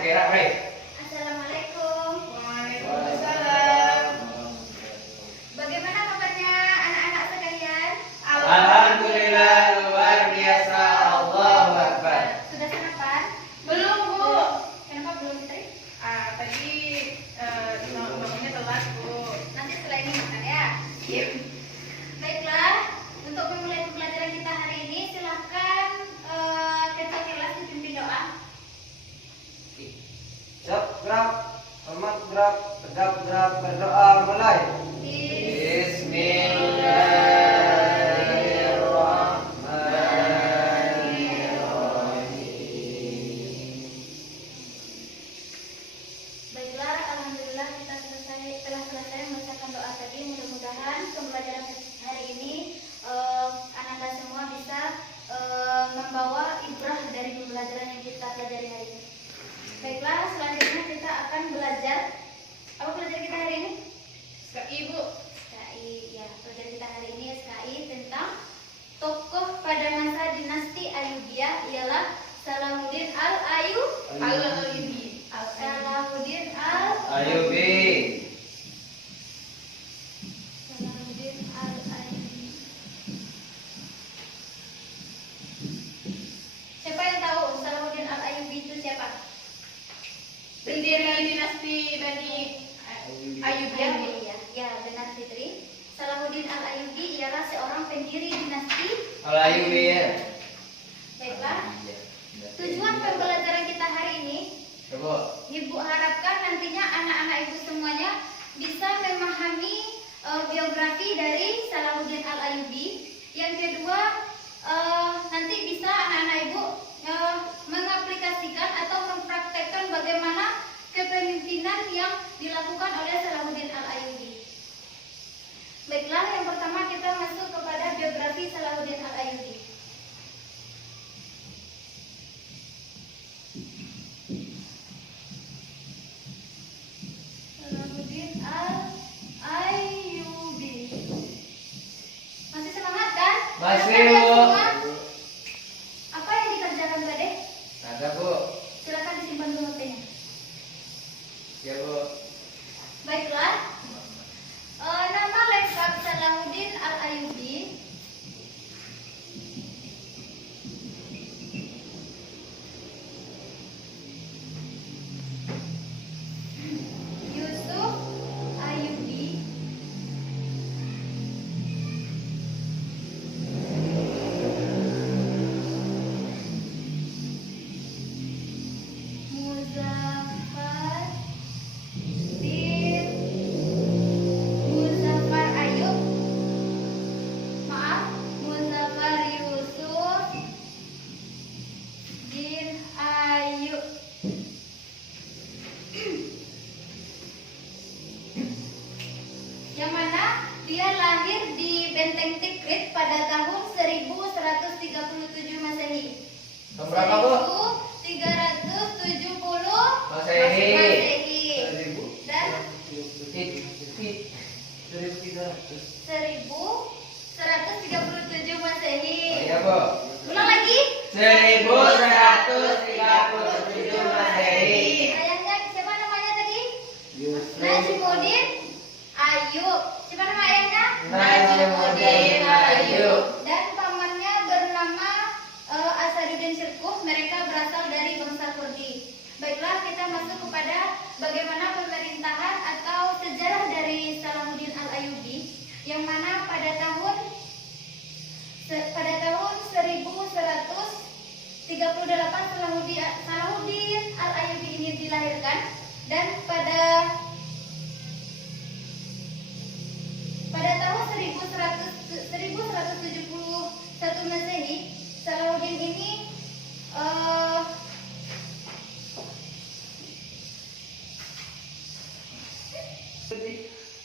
gerak, baik. Assalamualaikum. Waalaikumsalam. Bagaimana kabarnya anak-anak sekalian? Alhamdulillah luar biasa. Allahu Akbar. Sudah sarapan? Belum, Bu. Kenapa belum, Tri? Tadi bangunnya telat, Bu. Nanti setelah ini makan ya. Yep. Baiklah, untuk memulai pembelajaran kita hari ini, silahkan ketua kelas dipimpin doa. Siap, gerak. Selamat gerak. Tegap gerak. Berdoa mulai. Baiklah, alhamdulillah kita telah selesai membacakan doa tadi. Mudah-mudahan pembelajaran hari ini anak-anak semua bisa membawa ibrah dari pembelajaran yang kita pelajari hari ini. Baiklah, selanjutnya kita akan belajar. Apa pelajaran kita hari ini? Ibu. SKI, ya. Pelajaran kita hari ini SKI tentang tokoh pada masa dinasti Ayyubiyah ialah Salahuddin Al-Ayyubi. Al-Ayyubi. Salahuddin Ayyubi. Salahuddin Al-Ayyubi. Siapa yang tahu Salahuddin Al-Ayyubi itu siapa? Pendiri dinasti Bani Ayyubiyah, Bu. Ya, ya benar Fitri. Salahuddin Al-Ayyubi ialah seorang pendiri dinasti Al-Ayyubi. Baiklah, tujuan pembelajaran kita hari ini, Coba. Ibu harapkan nantinya anak-anak ibu semuanya bisa memahami biografi dari Salahuddin Al-Ayyubi. Yang kedua, nanti bisa anak-anak ibu mengaplikasikan atau mempraktekkan bagaimana kepemimpinan yang dilakukan oleh Salahuddin Al-Ayyubi. Baiklah, yang pertama kita masuk kepada biografi Salahuddin Al-Ayyubi. Salahuddin Al-Ayyubi. Masih semangat kan? Masih, Kalian Bu. semua? Apa yang dikerjakan tadi? Ada, Bu. Silakan disimpan dulu HP-nya. Ya, Bu. Baiklah. Nama lengkap Salahuddin Al-Ayyubi Yusuf Ayyubi Muzaffar bin Muzaffar Ayub, maaf, Muzaffar Yusuf bin Ayub. Yang mana dia lahir di Benteng Tikrit pada tahun 1137 Masehi. Tahun berapa, Bu? 1370 Masehi. dan 1137 1137 Masehi. ya, Bu. Ulang lagi. 1137 Masehi. Ayahnya siapa namanya tadi? Yusuf. Najimuddin Ayub. Siapa nama ayahnya? Najimuddin Ayub. Dan pamannya bernama Asaduddin Syirkuh. Mereka berasal dari bangsa Kurdi. Baiklah, kita masuk kepada bagaimana pemerintahan atau sejarah dari Salahuddin Al-Ayyubi, yang mana pada tahun 1138 Salahuddin Al-Ayyubi ini dilahirkan, dan pada tahun 1171 Masehi, Salahuddin ini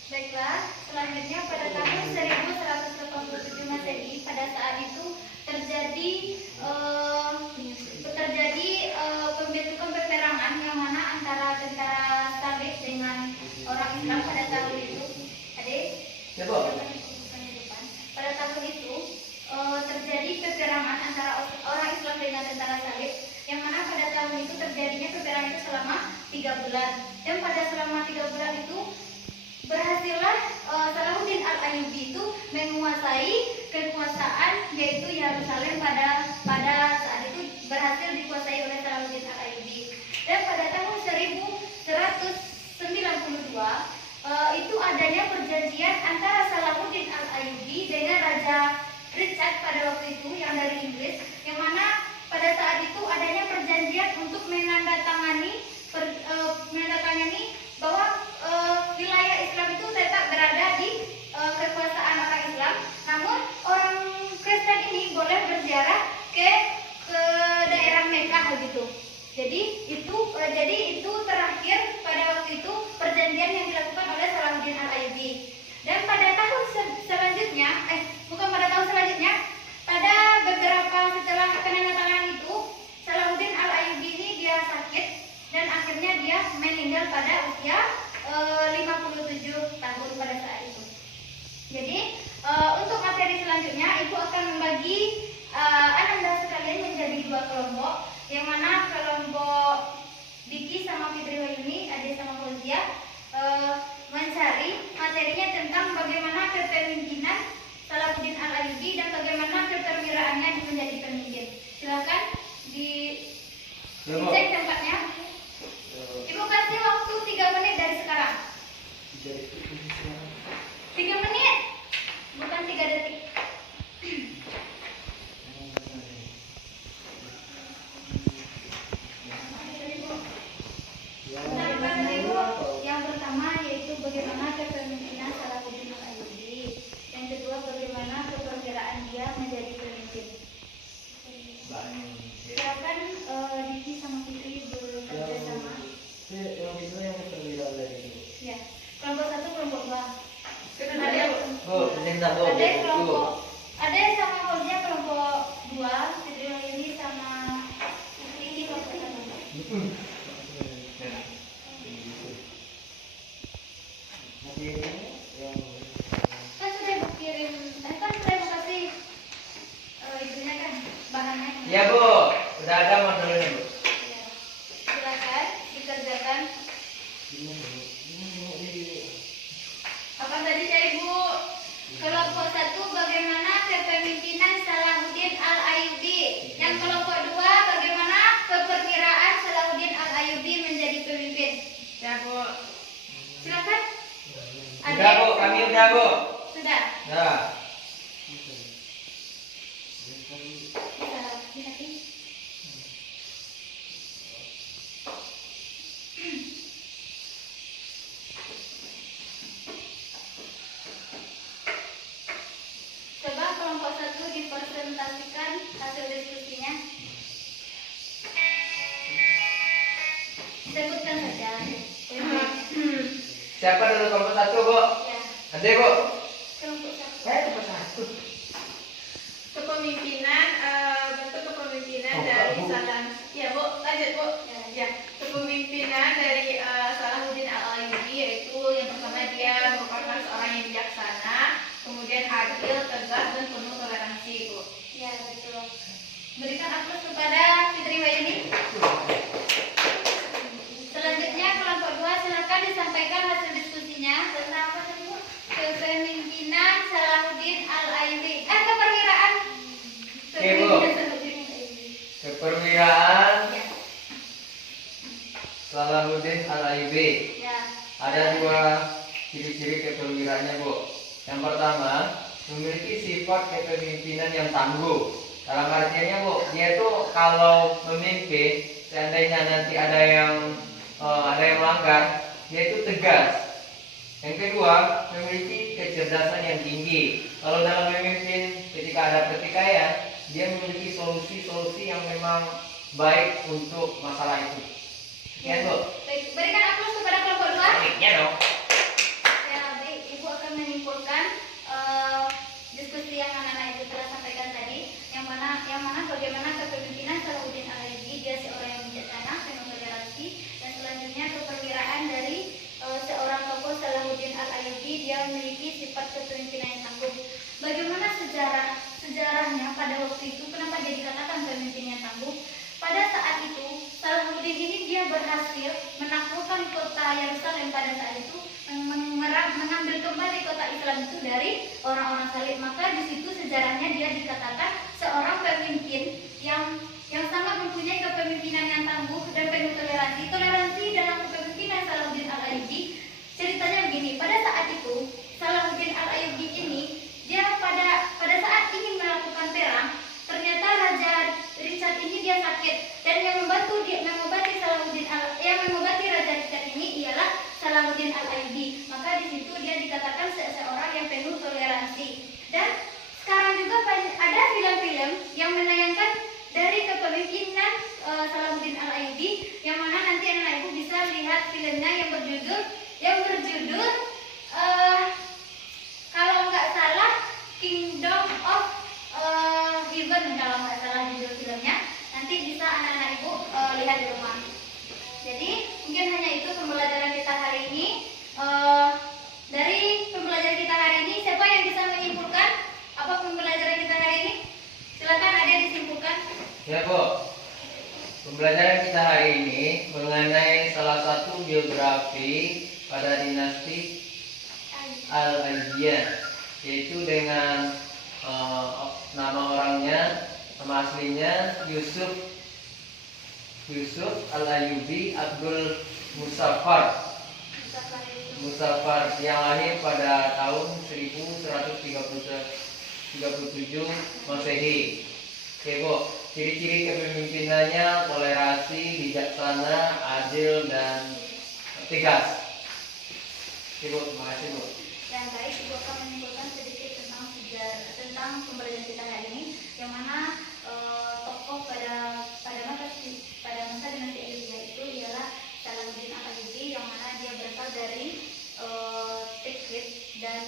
baiklah, selanjutnya pada tahun 1187 Masehi, pada saat itu terjadi pembentukan peperangan yang mana antara tentara Salib selama 3 bulan. Dan pada selama 3 bulan itu berhasillah Salahuddin Al-Ayyubi itu menguasai kekuasaan yaitu Yerusalem pada saat itu berhasil dikuasai oleh Salahuddin Al-Ayyubi. Dan pada tahun 1192 itu adanya perjanjian antara Salahuddin Al-Ayyubi dengan Raja Richard pada waktu itu yang dari Inggris, yang mana pada saat itu adanya perjanjian untuk menandatangani bahwa wilayah Islam itu tetap berada di kekuasaan orang Islam, namun orang Kristen ini boleh berziarah ke daerah Mekah gitu. Jadi itu terakhir pada waktu itu perjanjian yang dilakukan oleh Salahuddin Al-Ayyubi. Dan pada tahun selanjutnya, pada beberapa setelah penandatanganan itu, Salahuddin Al-Ayyubi ini dia sakit dan akhirnya dia meninggal pada usia 57 tahun pada saat itu. Jadi untuk materi selanjutnya ibu akan membagi ananda sekalian menjadi 2 kelompok, yang mana kelompok Diki sama Fitri Wahyuni, Ade sama Fauzia mencari materinya tentang bagaimana kepemimpinan Salahuddin Al-Ayyubi dan bagaimana keperwiraannya menjadi pemimpin. Silakan dicek tempatnya. Ibu kasih waktu 3 menit dari sekarang. 3 menit, bukan 3 detik. Yang pertama yaitu bagaimana kepemimpinan Salahuddin Al-Ayyubi. Yang kedua bagaimana keperwiraan dia menjadi pemimpin. Silakan Diki sama Fitri bekerja sama. Yang itu yang keperwiraan dari itu. Ya, kelompok 1, kelompok 2. Ada sama Fauzia kelompok 2, Fitri Wahyuni sama Diki kelompok 1. Kan sudah kirim, kan sudah kasih itunya kan, bahannya kan? Ya Bu, udah ada modulnya Bu. Ya. Silakan dikerjakan. Apa tadi cari Bu? Kelompok 1 bagaimana kepemimpinan Salahuddin Al-Ayyubi. Yang kelompok 2 bagaimana keperwiraan Salahuddin Al-Ayyubi menjadi pemimpin. Ya Bu. Silakan. Udah Bu, kami udah Bu. Sudah. Ya. Hati-hati. Coba kelompok 1 dipresentasikan hasil diskusinya. Sebutkan saja. Siapa dulu kelompok 1 Bu? Ya, Ade Bu. kelompok 1. Kelompok 1. Kepemimpinan, bentuk kepemimpinan Oh, dari Bu. Ya Bu, lanjut Bu. Ya. Ya, kepemimpinan dari Salahuddin Al-Ayyubi yaitu yang pertama dia merupakan seorang yang bijaksana, kemudian adil, tegas dan penuh toleransi Bu. Ya, betul. Berikan aplaus kepada Fitri Wahyuni. Selanjutnya kelompok 2 silakan disampaikan hasil diskusinya tentang apa tadi Bu? Kepemimpinan Salahuddin Al-Ayyubi. Keperwiraan. Oke, Bu. Kepemimpinan Salahuddin Al-Ayyubi. Keperwiraan Ya. Salahuddin Al-Ayyubi. Ya. Ada 2 ciri-ciri keperwiraannya Bu. Yang pertama, memiliki sifat kepemimpinan yang tangguh. Dalam artiannya Bu, dia tuh kalau memimpin, seandainya nanti ada yang melanggar, dia itu tegas. Yang kedua, memiliki kecerdasan yang tinggi. Kalau dalam memimpin, ketika ada pertikaian, dia memiliki solusi-solusi yang memang baik untuk masalah itu. Sekian Bu. Baik, berikan aplaus kepada kelompok 2. Ya dong. Ya, baik. Ibu akan menyimpulkan diskusi yang anak-anak itu telah sampaikan tadi, yang mana bagaimana kepemimpinan Salahuddin Al-Ayyubi, dia seorang yang bijaksana, penuh toleransi, dan selanjutnya keperwiraan dari seorang tokoh Salahuddin Al-Ayyubi, dia memiliki sifat kepemimpinan yang tangguh. Bagaimana sejarahnya pada waktu itu, kenapa dia dikatakan pemimpin yang tangguh? Pada saat itu Salahuddin ini dia berhasil menaklukkan kota Yerusalem pada saat itu, mengambil kembali kota Islam itu dari orang-orang salib. Maka di situ sejarahnya dia dikatakan seorang pemimpin yang sangat mempunyai kepemimpinan yang tangguh dan penuh toleransi. Toleransi dalam kepemimpinan Salahuddin Al-Ayyubi, ceritanya begini. Pada saat itu Salahuddin Al-Ayyubi ini dia pada saat ingin melakukan perang, ternyata Raja Richard ini dia sakit, dan yang mengobati Raja Richard ini ialah Salahuddin Al-Ayyubi. Maka di situ dia dikatakan seseorang yang penuh toleransi. Dan sekarang juga ada film-film yang menayangkan dari kepemimpinan Salahuddin Al-Ayyubi, yang mana nanti anak ibu bisa lihat filmnya yang berjudul kalau nggak salah Kingdom of Heaven, kalau nggak salah judul filmnya. Nanti bisa anak-anak ibu lihat di rumah. Jadi mungkin hanya itu pembelajaran kita hari ini. Dari pembelajaran kita hari ini, siapa yang bisa menyimpulkan apa pembelajaran kita hari ini? Silakan ada yang disimpulkan. Ya Bu, pembelajaran kita hari ini mengenai salah satu biografi pada dinasti Al-Ayyubiyah, yaitu dengan nama orangnya, nama aslinya Yusuf Al-Ayyubi Abdul Muzaffar yang lahir pada tahun 1137 Masehi. Oke Bu, ciri-ciri kepemimpinannya toleransi, bijaksana, adil, dan tegas. Oke Bu, terima kasih Bu. Dan baik, ibu akan menyimpulkan sedikit tentang pembelajaran kita hari ini, yang mana tokoh pada masa dinasti Ayyubiyah itu ialah Salahuddin Al-Ayyubi, yang mana dia berasal dari Tikrit, dan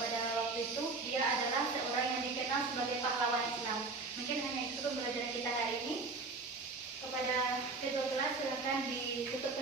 pada waktu itu dia adalah seorang yang dikenal sebagai pahlawan Islam. Mungkin hanya itu pembelajaran kita hari ini. Kepada ketua kelas silakan ditutup